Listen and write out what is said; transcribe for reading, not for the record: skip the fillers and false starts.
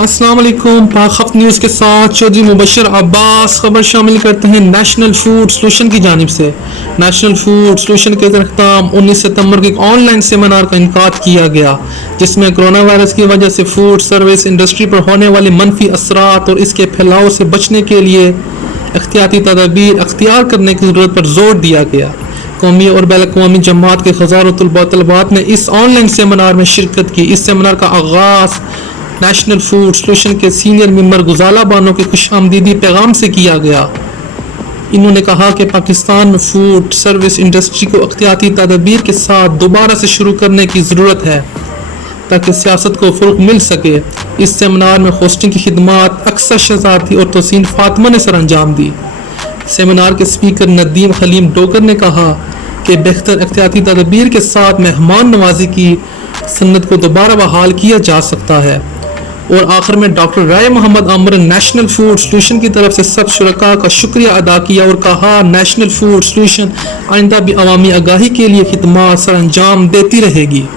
अस्सलाम वालेकुम। पाक खफ्त न्यूज़ के साथ चौधरी मुबशर अब्बास खबर शामिल करते हैं नेशनल फूड सोल्यूशन की जानिब से। नेशनल फूड सोल्यूशन के अख्ताम 19 सितंबर को एक ऑनलाइन सेमिनार का इनकाद किया गया, जिसमें कोरोना वायरस की वजह से फूड सर्विस इंडस्ट्री पर होने वाले मनफी असरात और इसके फैलाव से बचने के लिए एहतियाती तदाबीर अख्तियार करने की ज़रूरत पर जोर दिया गया। कौमी और बैन अवी जमात के हज़ारों तलबा तलबात ने इस ऑनलाइन सेमिनार में शिरकत की। इस सेमिनार का आगाज़ नेशनल फूड सोल्यूशन के सीनियर मेंबर गुजाला बानो के खुशामदीदी पैगाम से किया गया। इन्होंने कहा कि पाकिस्तान में फूड सर्विस इंडस्ट्री को एहतियाती तदाबीर के साथ दोबारा से शुरू करने की ज़रूरत है ताकि सियासत को फ़रोग़ मिल सके। इस सेमिनार में होस्टिंग की खिदमात अक्सर शहजादी और तोसीन फातिमा ने सर अंजाम दी। सेमिनार के स्पीकर नदीम खलीम डोगर ने कहा कि बेहतर एहतियाती तदाबीर के साथ मेहमान नवाजी की सन्नत को दोबारा बहाल किया जा सकता है। और आखिर में डॉक्टर राय मोहम्मद आमर ने नेशनल फूड सोल्यूशन की तरफ से सब शुरका का शुक्रिया अदा किया और कहा नेशनल फूड सोल्यूशन आइंदा भी अवामी आगाही के लिए खिदमत सर अंजाम देती रहेगी।